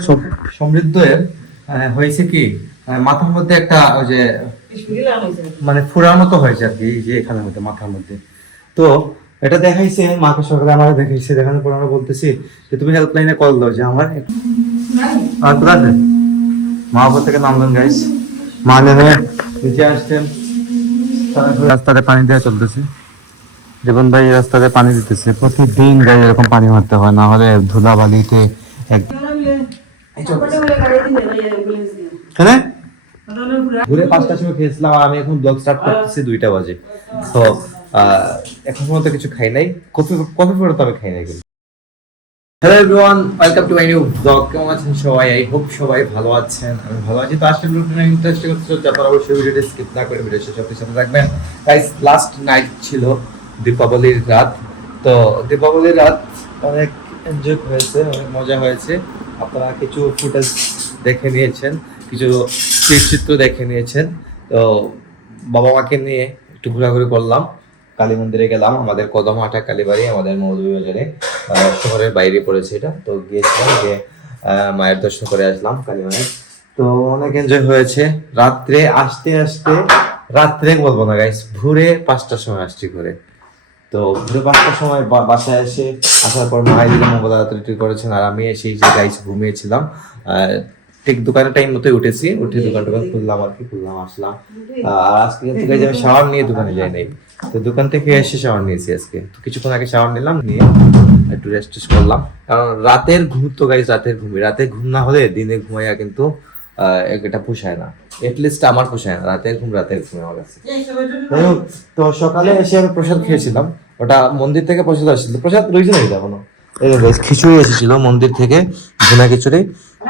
সম- সমৃদ্ধ হয়েছে কি মাথার মধ্যে একটা ওই যে মানে ফুরার মতো হয়েছে আর কি যে এখানের মধ্যে, মাথার মধ্যে। তো এটা দেখাইছে, মাকে সকালে আমার দেখাইছে, দেখানোর পর আমরা বলতেছি যে তুমি হেল্পলাইনে কল দাও, যে আমার আর কোথায় আছে? মা উপর থেকে নামলেন গাইস মা নেমে নিচে আসছেন। রাস্তাতে পানি দেওয়া চলতেছে। জীবন ভাই রাস্তাতে পানি দিতেছে। প্রতিদিন গাড়ি এরকম পানি মারতে হয়, না হলে ধুলা বালিতে এক এখানে ঘুরে পাঁচটার সময় খেয়েছিলাম আর আমি এখন ব্লগ স্টার্ট করতেছি দুইটা বাজে। তো এখন পর্যন্ত কিছু খাই নাই। কফি কফি পরে আমি খাই নাই hello everyone welcome to my new blog কেমন আছেন সবাই? আই হোপ সবাই ভালো আছেন আমি ভালো আছি। তো আজকে ব্লগটা ইন্টারেস্টিং আপনারা অবশ্যই ভিডিওটি স্কিপ না করে ভিডিও শেষ অবধি সাথে থাকবেন গাইস লাস্ট নাইট ছিল দীপাবলির রাত। তো দীপাবলির রাত অনেক এনজয় হয়েছে অনেক মজা হয়েছে। আপনারা কিছু ফুটেজ দেখে নিয়েছেন কিছু চিত্র দেখে নিয়েছেন। তো বাবা মাকে নিয়ে একটু ঘোরাঘুরি করলাম কালী মন্দিরে গেলাম। আমাদের কদমহাটা কালীবাড়ি আমাদের আহ, শহরের বাইরে পড়েছে এটা। তো গিয়েছিলাম গিয়ে মায়ের দর্শন করে আসলাম কালী মায়ের তো অনেক এনজয় হয়েছে। রাত্রে আসতে আসতে রাত্রে বলব না গাইস ভোরে পাঁচটার সময় আসছি ঘরে। তো ভোরে পাঁচটার সময় বাসায় এসে আসার পর মা এদিকে মোবাইল হাতাহাতি করেছেন আর আমি এসে গাইস ঘুমিয়েছিলাম। ঠিক দোকানের টাইম মতোই উঠেছি। উঠে দোকান টোকান খুললাম আর কি খুললাম আসলাম। আর আজকে কিন্তু guys আমি শাওয়ার নিয়ে দোকানে যাই নাই। তো দোকান থেকে এসে শাওয়ার নিয়েছি আজকে। তো কিছুক্ষণ আগে শাওয়ার নিলাম নিয়ে একটু রেস্ট করলাম। কারণ রাতের ঘুম তো গাইজ রাতের ঘুমই। রাতে ঘুম না হলে দিনে ঘুমাইয়া কিন্তু আহ, এটা পোষায় না। এটলিস্ট আমার পোষায় না রাতের ঘুম রাতের ঘুম আমার কাছে। তো সকালে এসে আমি প্রসাদ খেয়েছিলাম। ওটা মন্দির থেকে প্রসাদ আসছিল। প্রসাদ রয়েছে না এখনও? খিচুড়ি এসেছিল মন্দির থেকে ভুনা খিচুড়ি।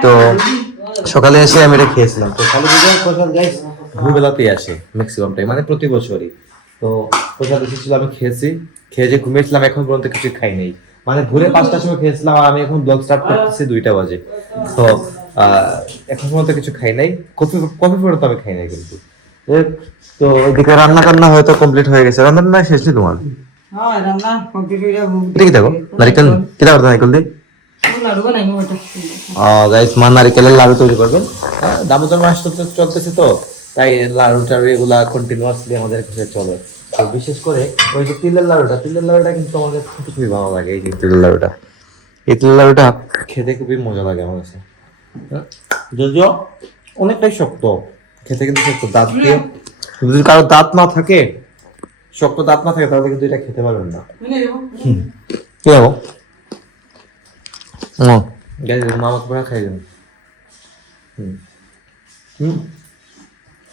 তো সকালে এসে আমি এটা খেয়েছিলাম। তো কালী পুজোর প্রসাদ গাইস ভোরবেলাতেই আসে ম্যাক্সিমাম টাইম মানে প্রতি বছরই। তো প্রসাদ এসেছিল আমি খেয়েছি। খেয়ে যে ঘুমিয়েছিলাম এখন পর্যন্ত কিছু খাই নাই। মানে ভোরে পাঁচটার সময় খেয়েছিলাম আর আমি এখন ব্লগ স্টার্ট করতেছি দুইটা বাজে। তো এখন পর্যন্ত কিছু খাই নাই। কফি কফি পর্যন্ত আমি খাই নাই কিন্তু। তো ওইদিকে রান্না টান্না হয়তো কমপ্লিট হয়ে গেছে। রান্না শেষ তোমার? হ্যাঁ রান্না কমপ্লিট হয়ে কি দেখো? নারিকেল? নারিকেল ওটা। গাইস মা নারিকেলের লাড়ু তৈরি করবেন আহ, দামোদর মাস তো তো চলতেছে তো। তাই লাড়ু টাড়ু এগুলা কন্টিনিউয়াসলি আমাদের কাছে চলে। তো বিশেষ করে ওই যে তিলের লাড়ুটা তিলের লাড়ুটা কিন্তু কাছে খুবই ভালো লাগে এই যে তিলের লাড়ুটা। এই তিলের লাড়ুটা খেতে খুবই মজা লাগে আমার কাছে। হ্যাঁ, যদিও অনেকটাই শক্ত খেতে কিন্তু শক্ত দাঁত দিয়ে যদি কারও দাঁত না থাকে শক্ত দাঁত না থাকে তাহলে কিন্তু এটা খেতে পারবেন না। দেবো মামা খাই যাবেন হুম।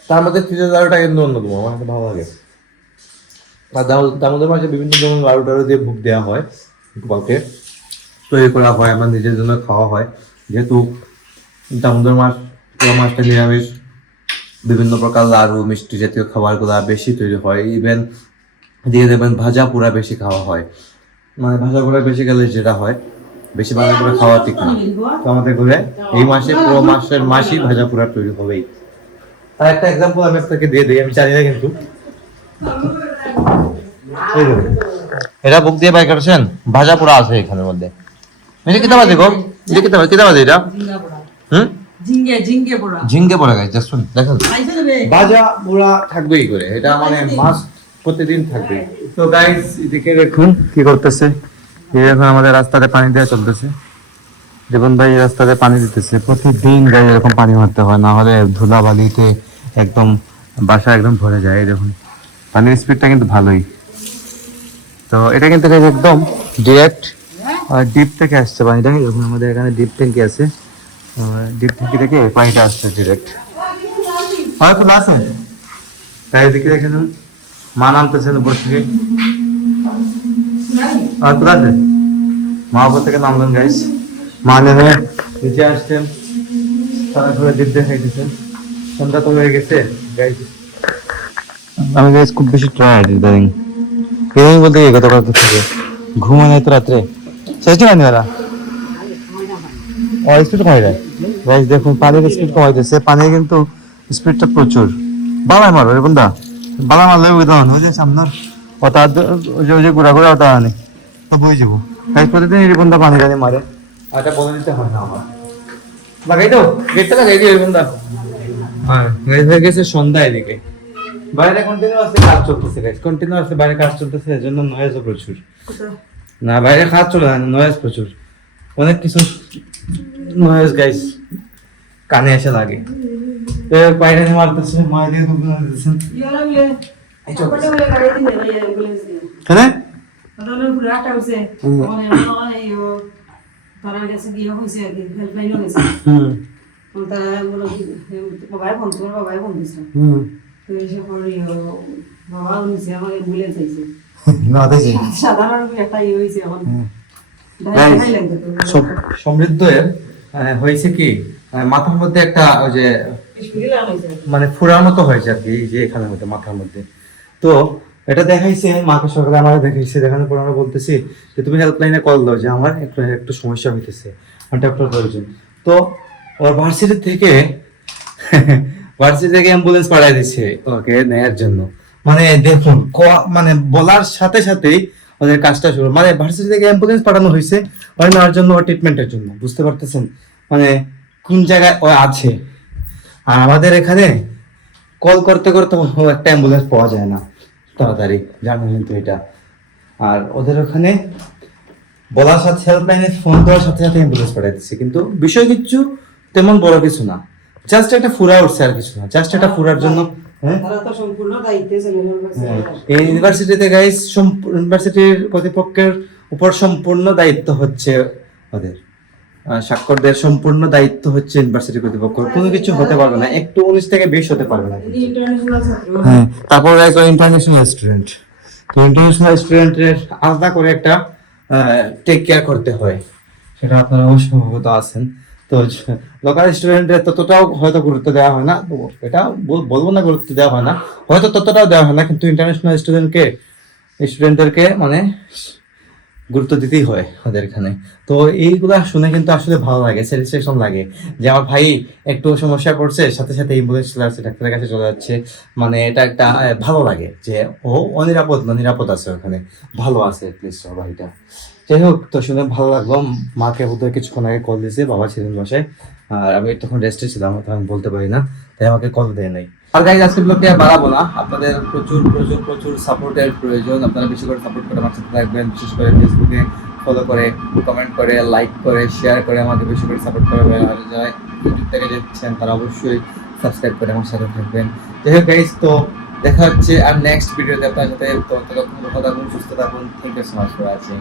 তার মধ্যে লাড়ুটা কিন্তু অন্যতম আমার কাছে ভালো লাগে। আর দাম- দামোদর মাসে বিভিন্ন ধরনের লাড়ু টাড়ু দিয়ে ভোগ দেওয়া হয় গোপালকে তৈরি করা হয় আমার নিজের জন্য খাওয়া হয় যেহেতু দামোদর মাস পুরো মাসটা নিরামিষ। বিভিন্ন প্রকার লাড়ু, মিষ্টি জাতীয় খাবারগুলো বেশি তৈরি হয়। ইভেন দিয়ে দেবেন ভাজা পোড়া বেশি খাওয়া হয়। মানে ভাজা পোড়া বেশি গেলে যেটা হয়, বেশি ভাজা পোড়া খাওয়া ঠিক না। তো আমাদের ঘরে এই মাসে পুরো মাসের মাসই ভাজা পোড়া তৈরি হবেই। তার একটা এক্সাম্পল আমি আপনাকে দিয়ে দিই, আমি জানি না কিন্তু। এটা বুক দিয়ে বাই করেছেন? ভাজা পোড়া আছে এখানের মধ্যে। এটা কিতা বাজে গো? এটা কিতা কিতা বাজে এটা? হুম? ঝিঙ্গে ঝিঙ্গে পোড়া। ঝিঙ্গে পড়ে গেছে দেখেন দেবে ভাজা পোড়া থাকবেই করে? এটা মানে মাছ প্রতিদিন থাকবে। তো গাইস এদিকে দেখুন কি করতেছে। এখন আমাদের রাস্তাতে পানি দেওয়া চলতেছে। জীবন ভাই এই রাস্তাতে পানি দিতেছে। প্রতিদিন গাড়ি এরকম পানি মারতে হয় না হলে ধুলা বালিতে একদম বাসা একদম ভরে যায় দেখুন। পানির স্পিডটা কিন্তু ভালোই। তো এটা কিন্তু একদম ডিরেক্ট ডিপ থেকে আসছে পানিটা। যখন আমাদের এখানে ডিপ ট্যাঙ্কি আছে। ডিপ থেকে পানিটা আসছে ডিরেক্ট হয় খোলা আছে তাই এদিকে দেখেন মা নামতেছেন বসে আর খোলা আছে মা উপর থেকে নামলেন গাইস মা নেমে নিচে আসছেন। তারা ঘরে দিক দেখাইতেছেন। সন্ধ্যা তো হয়ে গেছে আমি গাইস খুব বেশি টায়ার্ড ইদারিং ইদারিং বলতে কি গত রাত থেকে। ঘুমা নাই তো রাত্রে। ওরা ও স্পিড কমাই দেয়। গাইস দেখুন পানির স্পিড কমাইতেছে পানি কিন্তু স্পিডটা প্রচুর। বালাই মারো রে বন্ধা বালা মারলে ওই দাও ওই যে সামনে ও তার ওই যে ওই যে ঘোরা ঘোরা ওটা আনে। তো বই যাব। গাইস প্রতিদিন এই বন্ধা পানি টানি মারে। আর এটা বলে দিতে হয় না আমার। লাগাই দাও গেটটা লাগাই দিও হ্যাঁ গাইস হয়ে গেছে সন্ধ্যা এদিকে। বাইরে কন্টিনিউয়াসলি কাজ চলতেছে গাইস কন্টিনিউয়াসলি বাইরে কাজ চলতেছে এর জন্য নয়েজও প্রচুর। না বাইরে কাজ চলে না নয়েজ প্রচুর। অনেক কিছু নয়েজ গাইস কানে এসে লাগে। তো বাইরে মারতেছে মায় দিয়ে দুটো মারতেছেন ইয়ারা মিলে হ্যাঁ হয়েছে কি? মাথার মধ্যে একটা ওই যে মানে ফুরার মতো হয়েছে আর কি যে এখানের মধ্যে, মাথার মধ্যে। তো এটা দেখাইছে, মাকে সকালে আমার দেখাইছে, দেখানোর পর আমরা বলতেছি যে, তুমি হেল্পলাইনে কল দাও যে আমার একটু একটু সমস্যা হইতেছে ডক্টর প্রয়োজন। তো ওর ভার্সিটি থেকে ভার্সিটি থেকে অ্যাম্বুলেন্স পাঠিয়ে দিচ্ছে ওকে নেয়ার জন্য। মানে দেখুন মানে বলার সাথে সাথেই ওদের কাজটা শুরু মানে ভার্সিটি থেকে অ্যাম্বুলেন্স পাঠানো হয়েছে ওই নেওয়ার জন্য ওর ট্রিটমেন্টের জন্য বুঝতে পারতেছেন? মানে কোন জায়গায় ও আছে? আর আমাদের এখানে কল করতে করতে একটা অ্যাম্বুলেন্স পাওয়া যায় না তাড়াতাড়ি জানো কিন্তু এটা। আর ওদের ওখানে বলার সাথে হেল্পলাইনে ফোন দেওয়ার সাথে সাথে অ্যাম্বুলেন্স পাঠিয়ে দিচ্ছে। কিন্তু বিষয় কিচ্ছু তেমন বড় কিছু না। জাস্ট একটা ফুরা উঠছে আর কিছু না। জাস্ট একটা ফুরার জন্য হ্যাঁ? তারা তো সম্পূর্ণ দায়িত্বে ছিলেন হ্যাঁ। এই ইউনিভার্সিটিতে গাইস ইউনিভার্সিটির কর্তৃপক্ষের উপর সম্পূর্ণ দায়িত্ব হচ্ছে ওদের। স্বাক্ষরদের সম্পূর্ণ দায়িত্ব হচ্ছে ইউনিভার্সিটি কর্তৃপক্ষ। কোনো কিছু হতে পারবে না। একটু উনিশ থেকে বিশ হতে পারবে না। কিন্তু। ইন্টারন্যাশনাল ছাত্র। হ্যাঁ তারপর একজন ইন্টারন্যাশনাল স্টুডেন্ট তো ইন্টারন্যাশনাল স্টুডেন্টের আলাদা করে একটা টেক কেয়ার করতে হয়। সেটা আপনারা অবশ্যই অবগত আছেন। তো লোকাল স্টুডেন্টের ততটাও হয়তো গুরুত্ব দেওয়া হয় না। এটা বলব না গুরুত্ব দেওয়া হয় না। হয়তো ততটাও দেওয়া হয় না, কিন্তু ইন্টারন্যাশনাল স্টুডেন্টকে স্টুডেন্টদেরকে মানে গুরুত্ব দিতেই হয় ওদের এখানে। তো এইগুলা শুনে কিন্তু আসলে ভালো লাগে স্যাটিসফ্যাকশন লাগে যে আমার ভাই একটু সমস্যা পড়ছে, সাথে সাথে অ্যাম্বুলেন্স চলে আসছে, ডাক্তারের কাছে চলে যাচ্ছে। মানে এটা একটা ভালো লাগে যে ও অনিরাপদ না নিরাপদ আছে ওখানে, ভালো আছে ওর ভাইটা যাই হোক, তো শুনে ভালো লাগল। মাকে বোধহয় কিছুক্ষণ আগে কল দিয়েছে, বাবা ছিলেন বাসায়। আর আমি তখন রেস্টে ছিলাম আমি বলতে পারি না, তাই আমাকে কল দেয় নাই। আর গাইজ আজকে ব্লগটি আর বাড়াবো না। আপনাদের প্রচুর প্রচুর প্রচুর সাপোর্টের প্রয়োজন। আপনারা বেশি করে সাপোর্ট করে আমার সাথে থাকবেন, বিশেষ করে ফেসবুকে ফলো করে কমেন্ট করে লাইক করে শেয়ার করে আমাদের বেশি করে সাপোর্ট করে যারা ইউটিউব থেকে দেখছেন, তারা অবশ্যই সাবস্ক্রাইব করে আমার সাথে থাকবেন। যাই হোক গাইজ তো দেখা হচ্ছে আর নেক্সট ভিডিওতে আপনার সাথে। তো ততক্ষণ ভালো থাকুন, সুস্থ থাকুন। Thank you so much for watching